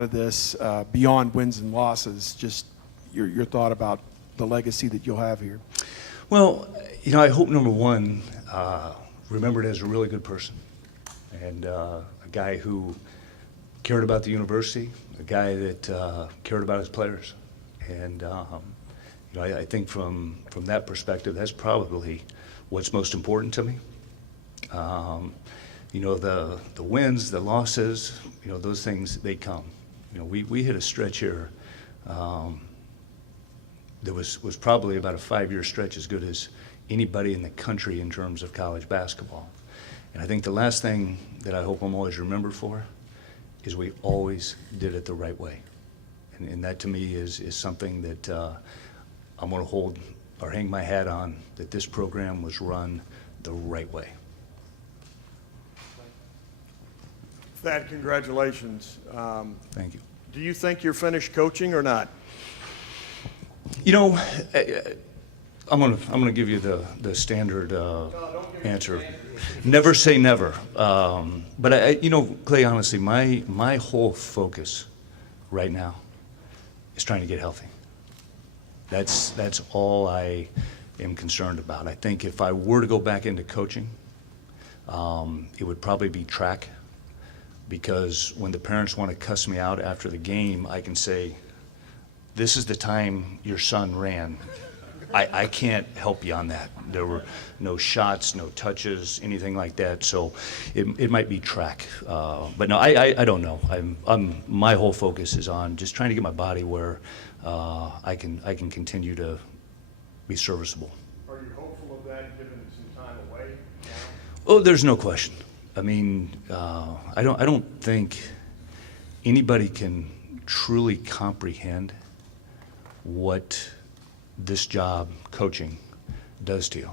of this beyond wins and losses? Just your thought about the legacy that you'll have here. Well, I hope number one, remembered as a really good person and a guy who cared about the university, a guy that cared about his players. And I think from that perspective, that's probably what's most important to me. The wins, the losses, those things, they come. We hit a stretch here that was probably about a 5-year stretch as good as anybody in the country in terms of college basketball. And I think the last thing that I hope I'm always remembered for is we always did it the right way. And that to me is something that I'm going to hold or hang my hat on, that this program was run the right way. Thad, congratulations. Thank you. Do you think you're finished coaching or not? I'm gonna give you the standard answer. Never say never. But Clay, honestly, my whole focus right now is trying to get healthy. That's all I am concerned about. I think if I were to go back into coaching, it would probably be track, because when the parents want to cuss me out after the game, I can say, this is the time your son ran. I can't help you on that. There were no shots, no touches, anything like that. So it might be track. But no, I don't know. My whole focus is on just trying to get my body where I can continue to be serviceable. Are you hopeful of that, given some time away now? Oh, there's no question. I mean, I don't think anybody can truly comprehend what this job, coaching, does to you.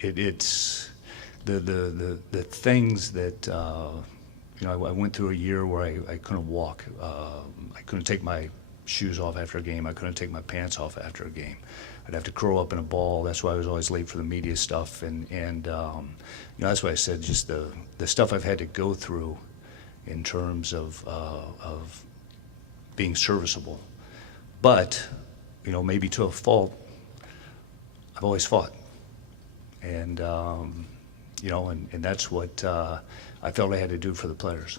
It's the things that I went through a year where I couldn't walk. I couldn't take my shoes off after a game. I couldn't take my pants off after a game. I'd have to curl up in a ball. That's why I was always late for the media stuff. And that's why I said just the stuff I've had to go through in terms of being serviceable. But, maybe to a fault, I've always fought. And, and that's what I felt I had to do for the players.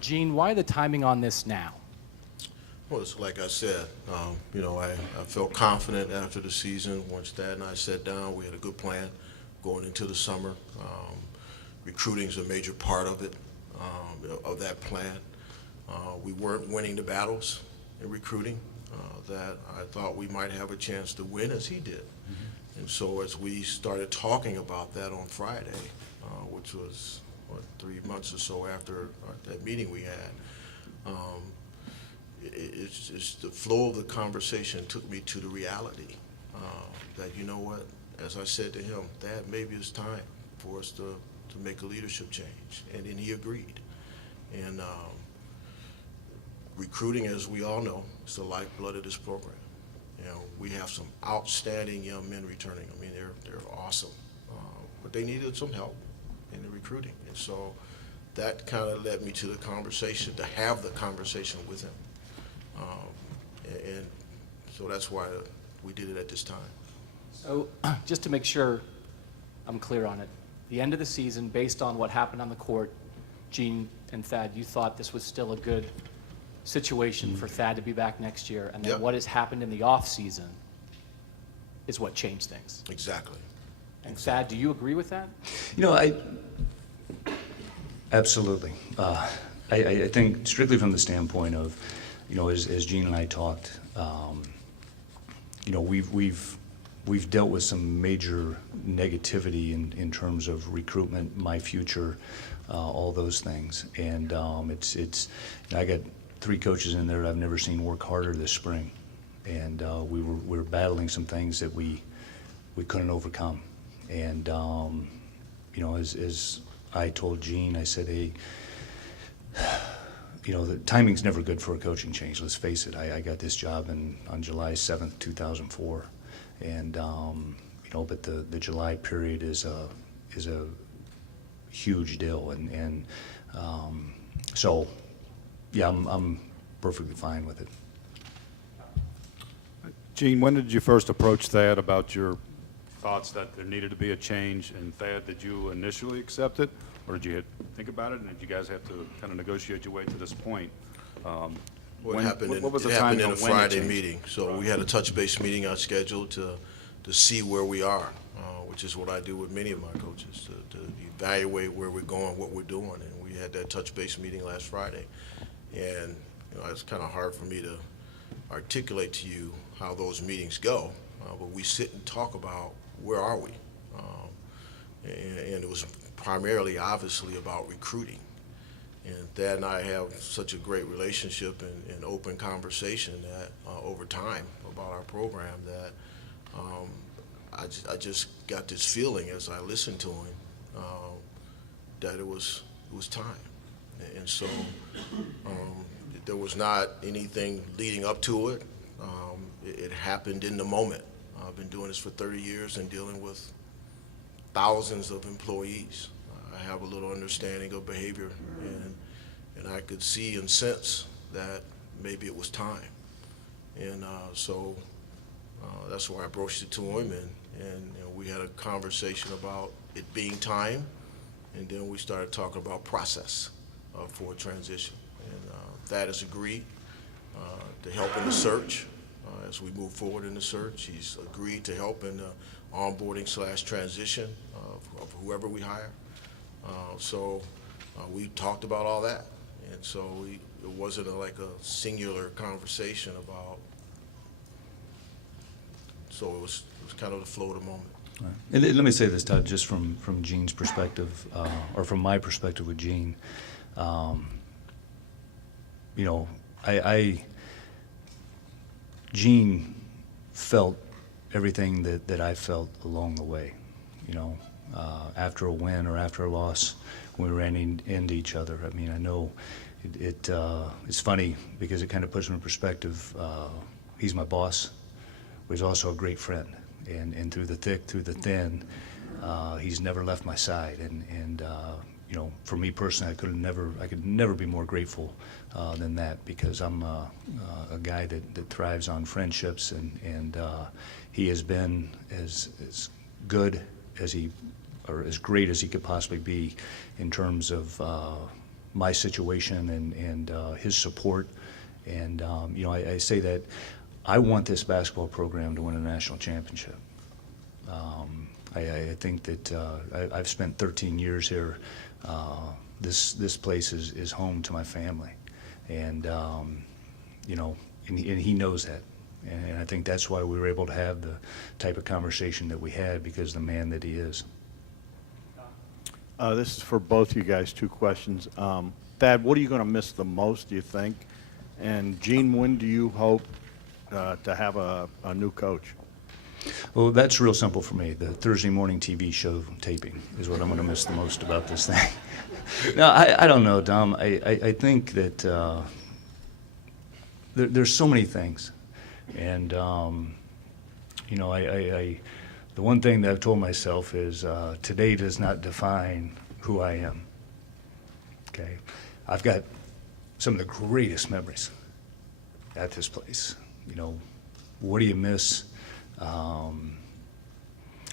Gene, why the timing on this now? Well, it's like I said, I felt confident after the season. Once Thad and I sat down, we had a good plan going into the summer. Recruiting is a major part of it, of that plan. We weren't winning the battles in recruiting that I thought we might have a chance to win, as he did. Mm-hmm. And so as we started talking about that on Friday, which was 3 months or so after that meeting we had, it's the flow of the conversation took me to the reality that, as I said to him, that maybe it's time for us to make a leadership change. And then he agreed. And recruiting, as we all know, is the lifeblood of this program. We have some outstanding young men returning. I mean, they're awesome. But they needed some help in the recruiting. And so that kind of led me to the conversation, to have the conversation with him. And so that's why we did it at this time. So just to make sure I'm clear on it, the end of the season, based on what happened on the court, Gene and Thad, you thought this was still a good situation for Thad to be back next year, and then Yep. what has happened in the off season is what changed things. Exactly. And Thad, do you agree with that? Absolutely. I think strictly from the standpoint of, as Gene and I talked, we've dealt with some major negativity in terms of recruitment, my future, all those things, and I got 3 coaches in there that I've never seen work harder this spring, and we were battling some things that we couldn't overcome, and as I told Gene, I said, hey, the timing's never good for a coaching change. Let's face it. I got this job on July 7th, 2004, and but the July period is a huge deal. So, yeah, I'm perfectly fine with it. Gene, when did you first approach Thad about your thoughts that there needed to be a change? And Thad, did you initially accept it, or did you think about it, and did you guys have to kind of negotiate your way to this point? Well, When- it happened what was the it happened in timing a of when it Friday changed? meeting. So we had a touch base meeting I scheduled to see where we are, which is what I do with many of my coaches, to evaluate where we're going, what we're doing. And we had that touch base meeting last Friday. And it's kind of hard for me to articulate to you how those meetings go, but we sit and talk about where are we. And it was primarily, obviously, about recruiting. And Thad and I have such a great relationship and open conversation that over time about our program that I just got this feeling as I listened to him that it was time. And so there was not anything leading up to it. It happened in the moment. I've been doing this for 30 years and dealing with thousands of employees. I have a little understanding of behavior, and I could see and sense that maybe it was time. And so that's why I broached it to him, and we had a conversation about it being time, and then we started talking about process for a transition. And that has agreed to help in the search as we move forward in the search. He's agreed to help in the onboarding/transition of whoever we hire. So we talked about all that, and so it wasn't like a singular conversation about. So it was kind of the flow of the moment. Right. And let me say this, Todd, just from Gene's perspective, or from my perspective with Gene. Gene felt everything that I felt along the way. After a win or after a loss, when we ran into each other. I mean, I know it's funny because it kind of puts him in perspective. He's my boss, but he's also a great friend. And through the thick, through the thin, he's never left my side. And for me personally, I could never be more grateful than that, because I'm a guy that thrives on friendships, and he has been as good as or as great as he could possibly be in terms of my situation and his support. And I say that I want this basketball program to win a national championship. I think that I've spent 13 years here. This place is home to my family, and and he knows that. And I think that's why we were able to have the type of conversation that we had, because the man that he is. This is for both you guys, two questions. Thad, what are you going to miss the most, do you think? And Gene, when do you hope to have a new coach? Well, that's real simple for me. The Thursday morning TV show taping is what I'm going to miss the most about this thing. No, I don't know, Dom. I think that there's so many things. And, the one thing that I've told myself is today does not define who I am. Okay? I've got some of the greatest memories at this place. What do you miss? I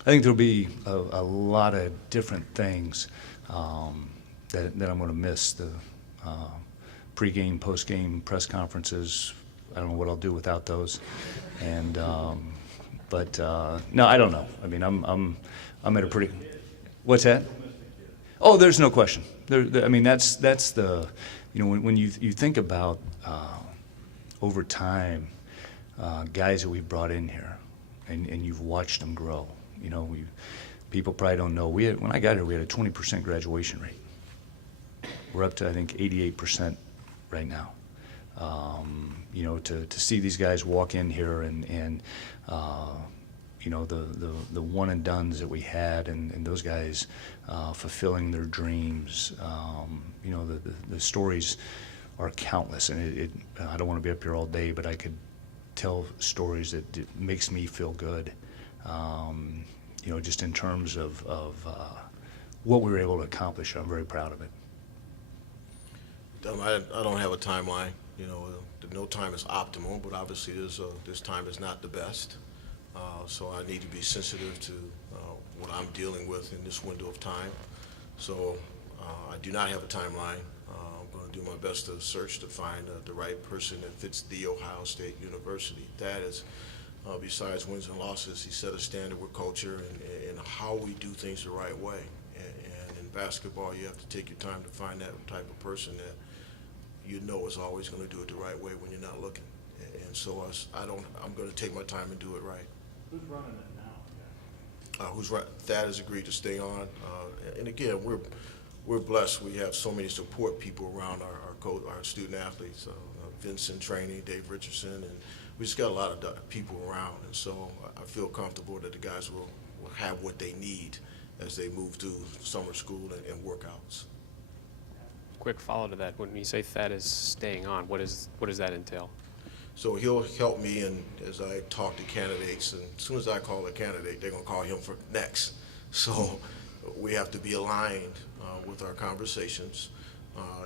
think there'll be a lot of different things that I'm going to miss. The pre-game, post-game press conferences. I don't know what I'll do without those. And but no, I don't know. I mean, I'm at a pretty. What's that? Oh, there's no question. I mean, that's the. When you think about over time, guys that we've brought in here, and you've watched them grow. People probably don't know. When I got here, we had a 20% graduation rate. We're up to, I think, 88% right now. To see these guys walk in here and the one and dones that we had, and those guys fulfilling their dreams. The stories are countless, and I don't want to be up here all day, but I could tell stories that makes me feel good. Just in terms of what we were able to accomplish. I'm very proud of it. I don't have a timeline. You know, no time is optimal, but obviously this time is not the best. So I need to be sensitive to what I'm dealing with in this window of time. So I do not have a timeline. I'm going to do my best to search to find the right person that fits the Ohio State University. That is, besides wins and losses, he set a standard with culture and how we do things the right way. And in basketball, you have to take your time to find that type of person that you know is always going to do it the right way when you're not looking. And so I'm going to take my time and do it right. Who's running it now? Who's right? Thad has agreed to stay on. And again, we're blessed. We have so many support people around our student athletes. Vincent Trainee, Dave Richardson, and we just got a lot of people around. And so I feel comfortable that the guys will have what they need as they move through summer school and workouts. Quick follow to that. When you say Thad is staying on, what does that entail? So he'll help me, and as I talk to candidates, and as soon as I call a candidate, they're going to call him for next. So we have to be aligned with our conversations.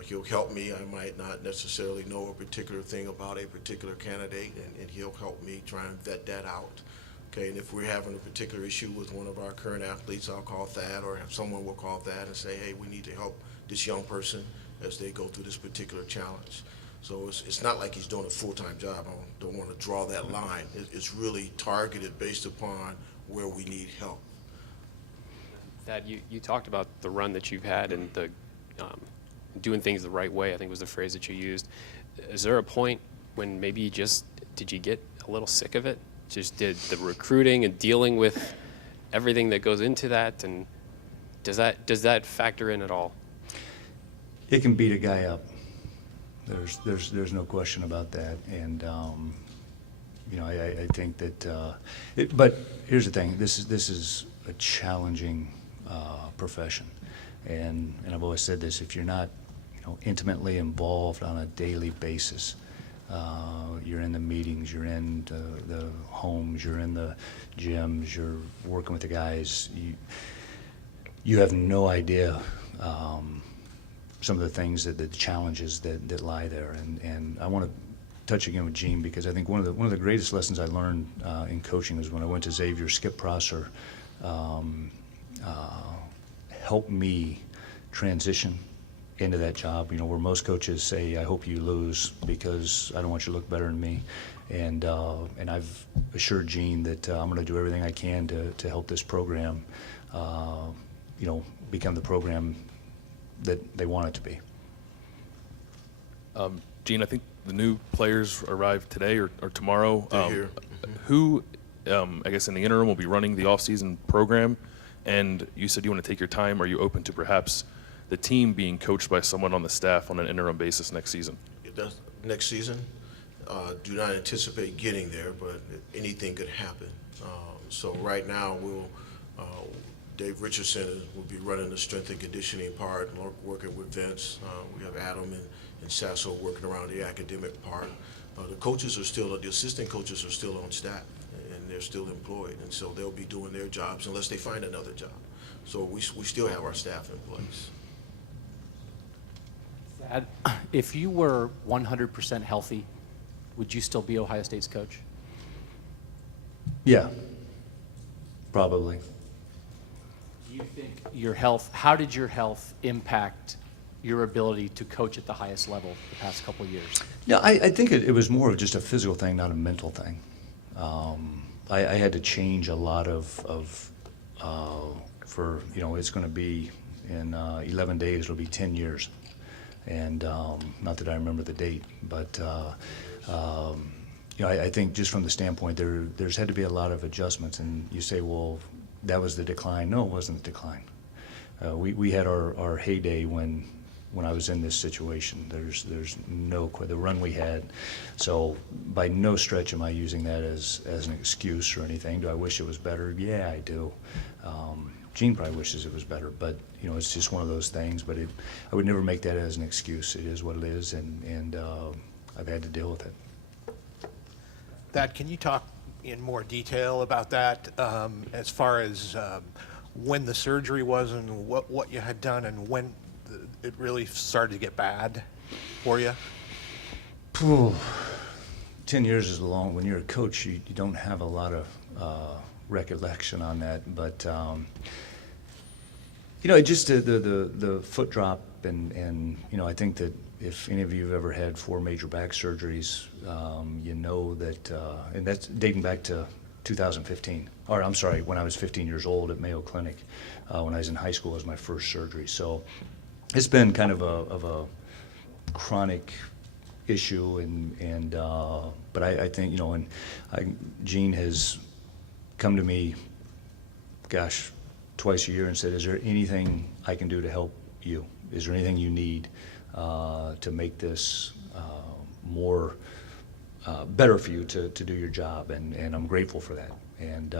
He'll help me. I might not necessarily know a particular thing about a particular candidate, and he'll help me try and vet that out. Okay, and if we're having a particular issue with one of our current athletes, I'll call Thad, or someone will call Thad and say, hey, we need to help this young person as they go through this particular challenge. So it's not like he's doing a full-time job. I don't want to draw that line. It's really targeted based upon where we need help. Thad, you talked about the run that you've had and the doing things the right way, I think was the phrase that you used. Is there a point when maybe did you get a little sick of it? Just did the recruiting and dealing with everything that goes into that, and does that factor in at all? It can beat a guy up. There's no question about that. And I think that. But here's the thing. This is a challenging profession, and I've always said this: if you're not intimately involved on a daily basis, you're in the meetings, you're in the homes, you're in the gyms, you're working with the guys. You have no idea. Some of the things the challenges that lie there, and I want to touch again with Gene, because I think one of the greatest lessons I learned in coaching was when I went to Xavier. Skip Prosser helped me transition into that job. Where most coaches say, "I hope you lose because I don't want you to look better than me," and I've assured Gene that I'm going to do everything I can to help this program, become the program that they want it to be. Gene, I think the new players arrive today or tomorrow. They're here. Who, I guess in the interim, will be running the off-season program? And you said you want to take your time. Are you open to perhaps the team being coached by someone on the staff on an interim basis next season? Next season, do not anticipate getting there, but anything could happen. So right now, Dave Richardson will be running the strength and conditioning part, working with Vince. We have Adam and Sasso working around the academic part. The assistant coaches are still on staff, and they're still employed, and so they'll be doing their jobs unless they find another job. So we still have our staff in place. Thad, if you were 100% healthy, would you still be Ohio State's coach? Yeah, probably. Do you think how did your health impact your ability to coach at the highest level the past couple of years? Yeah, I think it was more of just a physical thing, not a mental thing. I had to change a lot it's going to be in 11 days, it'll be 10 years. And not that I remember the date, but I think just from the standpoint, there's had to be a lot of adjustments. And you say, well, that was the decline. No, it wasn't the decline. We had our heyday when I was in this situation. There's the run we had. So by no stretch am I using that as an excuse or anything. Do I wish it was better? Yeah, I do. Gene probably wishes it was better, but it's just one of those things. But I would never make that as an excuse. It is what it is, and I've had to deal with it. Can you talk in more detail about that as far as when the surgery was and what you had done and when it really started to get bad for you? 10 years is long. When you're a coach, you don't have a lot of recollection on that. But, just the foot drop and, I think that if any of you have ever had 4 major back surgeries, you know that, and that's dating back to 2015, or I'm sorry, when I was 15 years old at Mayo Clinic, when I was in high school was my first surgery. So it's been kind of a chronic issue, but I think, Gene has come to me, gosh, twice a year and said, is there anything I can do to help you? Is there anything you need to make this more better for you to do your job? And I'm grateful for that. And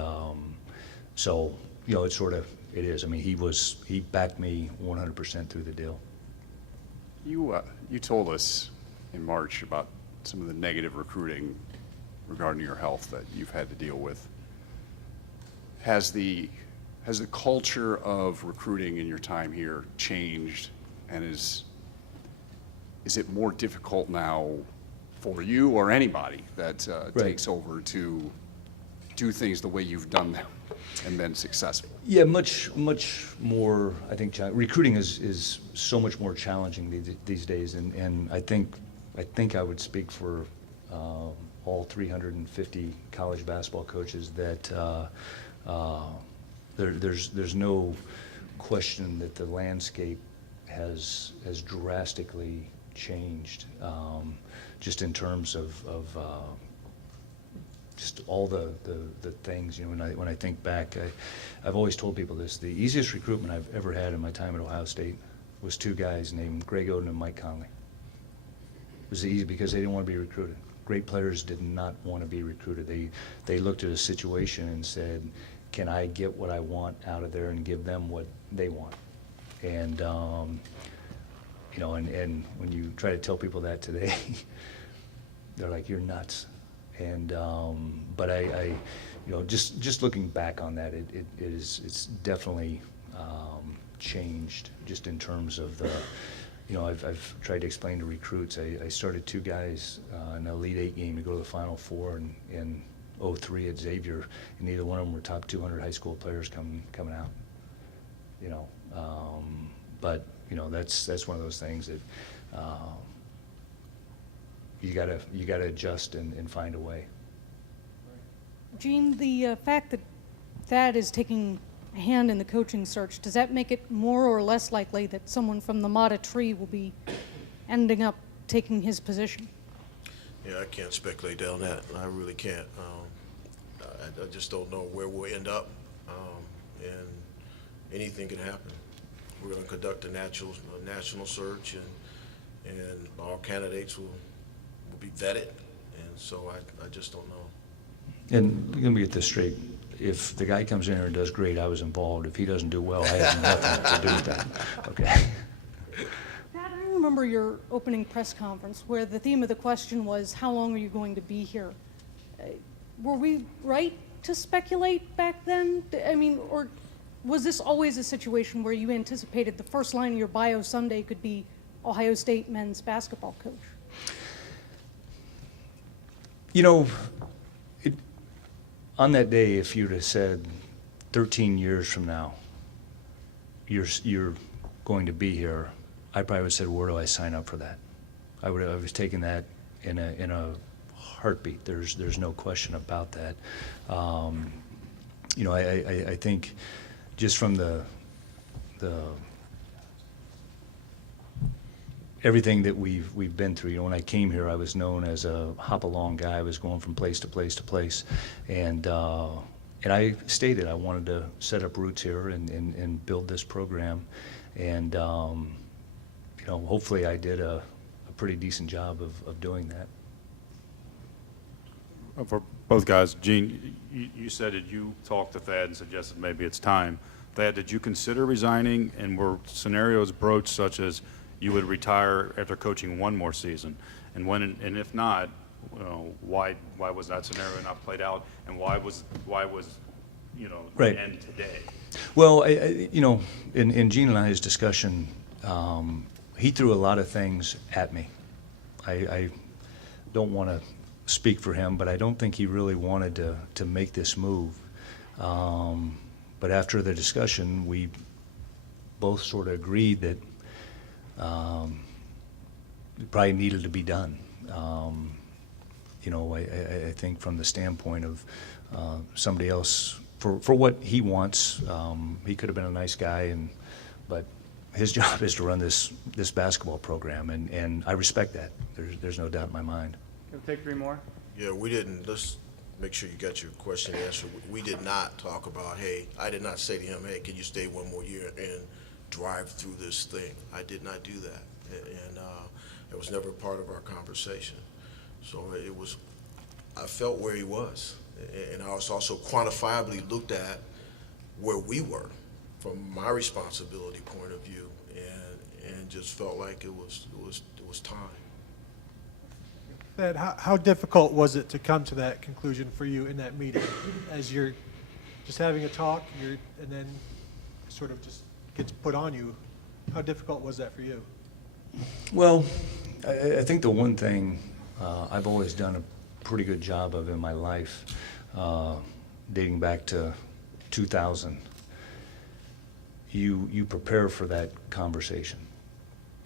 so, it is. I mean, he backed me 100% through the deal. You told us in March about some of the negative recruiting regarding your health that you've had to deal with. Has the culture of recruiting in your time here changed, and is it more difficult now for you or anybody that Right. takes over to do things the way you've done them and been successful? Yeah, much more. I think recruiting is so much more challenging these days, and I think I would speak for all 350 college basketball coaches that there's no question that the landscape has drastically changed, just in terms of just all the things. When I think back, I've always told people this: the easiest recruitment I've ever had in my time at Ohio State was 2 guys named Greg Oden and Mike Conley. It was easy because they didn't want to be recruited. Great players did not want to be recruited. They looked at a situation and said, can I get what I want out of there and give them what they want? And and when you try to tell people that today, they're like, you're nuts. And but I just looking back on that, it's definitely changed just in terms of the. I've tried to explain to recruits. I started 2 guys in an Elite 8 game to go to the Final Four in 03 at Xavier, and neither one of them were top 200 high school players coming out. But that's one of those things that you gotta adjust and find a way. Gene, the fact that Thad is taking a hand in the coaching search, does that make it more or less likely that someone from the Matta tree will be ending up taking his position? Yeah, I can't speculate on that. I really can't. I just don't know where we'll end up, and anything can happen. We're going to conduct a national search, and all candidates will be vetted, and so I just don't know. And let me get this straight. If the guy comes in here and does great, I was involved. If he doesn't do well, I have nothing to do with that. Okay. Pat, I remember your opening press conference where the theme of the question was, how long are you going to be here? Were we right to speculate back then? I mean, or was this always a situation where you anticipated the first line of your bio someday could be Ohio State men's basketball coach? On that day, if you'd have said 13 years from now, you're going to be here, I probably would have said, where do I sign up for that? I was taking that in a heartbeat. There's no question about that. I think just from the everything that we've been through. When I came here, I was known as a hop-along guy. I was going from place to place to place, and I stated I wanted to set up roots here and build this program, and hopefully I did a pretty decent job of doing that. For both guys, Gene, you said that you talked to Thad and suggested maybe it's time. Thad, did you consider resigning, and were scenarios broached such as you would retire after coaching 1 more season? And if not, why was that scenario not played out? And why was Right. end today. Well, in Gene and I's discussion, he threw a lot of things at me. I don't want to speak for him, but I don't think he really wanted to make this move. But after the discussion, we both sort of agreed that it probably needed to be done. I think from the standpoint of somebody else, for what he wants, he could have been a nice guy, but his job is to run this basketball program, and I respect that. There's no doubt in my mind. Can we take 3 more? Yeah, we didn't, let's make sure you got your question answered. We did not talk about, hey, I did not say to him, hey, can you stay 1 more year and drive through this thing? I did not do that, and it was never part of our conversation. So I felt where he was, and I was also quantifiably looked at where we were from my responsibility point of view, and just felt like it was time. Thad, how difficult was it to come to that conclusion for you in that meeting? As you're just having a talk, and then sort of just gets put on you, how difficult was that for you? Well, I think the one thing I've always done a pretty good job of in my life, dating back to 2000, you prepare for that conversation.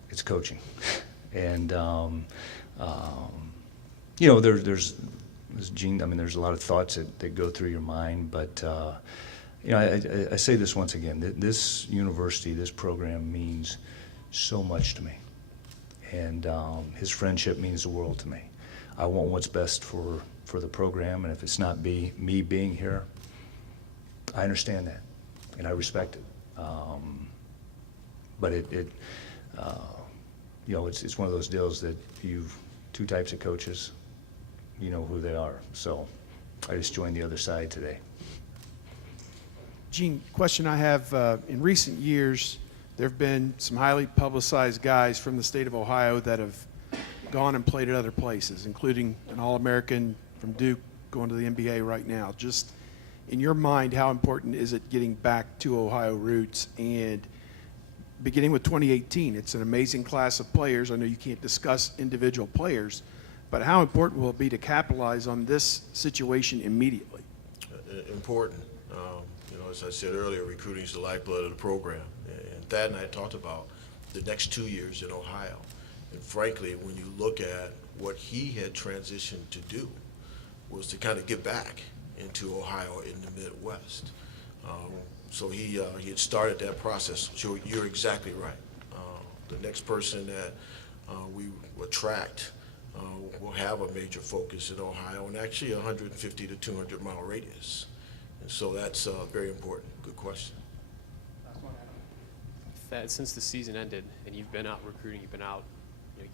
It's coaching. And, there's Gene, there's a lot of thoughts that go through your mind, but, I say this once again, this university, this program means so much to me. And his friendship means the world to me. I want what's best for the program, and if it's not me being here, I understand that, and I respect it. But it's one of those deals that two types of coaches, you know who they are. So I just joined the other side today. Gene, question I have, in recent years, there have been some highly publicized guys from the state of Ohio that have gone and played at other places, including an All-American from Duke going to the NBA right now. Just in your mind, how important is it getting back to Ohio roots? And beginning with 2018, it's an amazing class of players. I know you can't discuss individual players, but how important will it be to capitalize on this situation immediately? Important. As I said earlier, recruiting is the lifeblood of the program. And Thad and I talked about the next 2 years in Ohio. And frankly, when you look at what he had transitioned to do, was to kind of get back into Ohio in the Midwest. So he had started that process. So you're exactly right. The next person that we attract will have a major focus in Ohio, and actually a 150 to 200 mile radius. And so that's very important. Good question. Thad, since the season ended and you've been out recruiting, you've been out,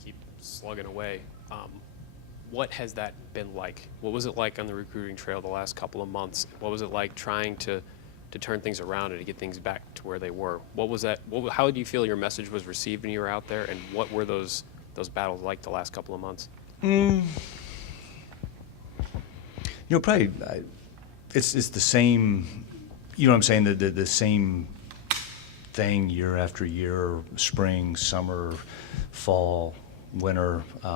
keep slugging away. What has that been like? What was it like on the recruiting trail the last couple of months? What was it like trying to turn things around and to get things back to where they were? What was that? How do you feel your message was received when you were out there, and what were those battles like the last couple of months? Probably it's the same. You know what I'm saying? The same thing year after year, spring, summer, fall, winter. But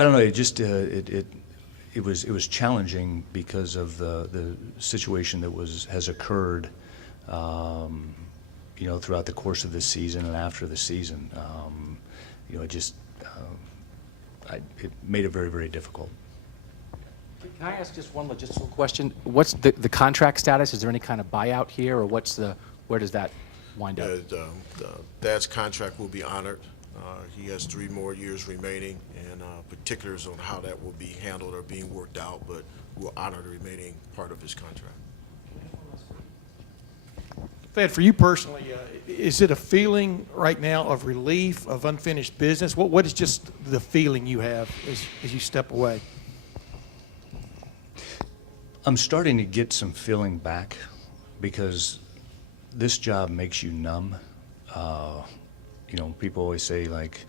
I don't know. It just it was challenging because of the situation that has occurred, throughout the course of this season and after the season. It made it very, very difficult. Can I ask just one logistical question? What's the contract status? Is there any kind of buyout here, or where does that wind up? Thad's contract will be honored. He has 3 more years remaining, and particulars on how that will be handled are being worked out, but we'll honor the remaining part of his contract. Thad, for you personally, is it a feeling right now of relief, of unfinished business? What is just the feeling you have as you step away? I'm starting to get some feeling back because this job makes you numb. People always say, like,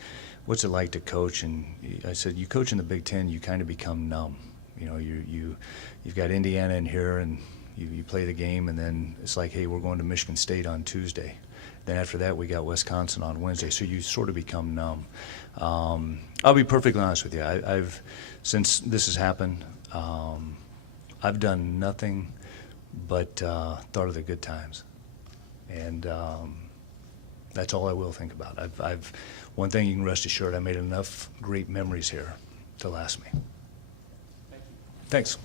what's it like to coach? And I said, you coach in the Big Ten, you kind of become numb You know, you've got Indiana in here, and you play the game, and then it's like, hey, we're going to Michigan State on Tuesday. Then after that, we got Wisconsin on Wednesday. So you sort of become numb. I'll be perfectly honest with you. I've since this has happened, I've done nothing but thought of the good times, and that's all I will think about. I've one thing you can rest assured, I made enough great memories here to last me. Thanks.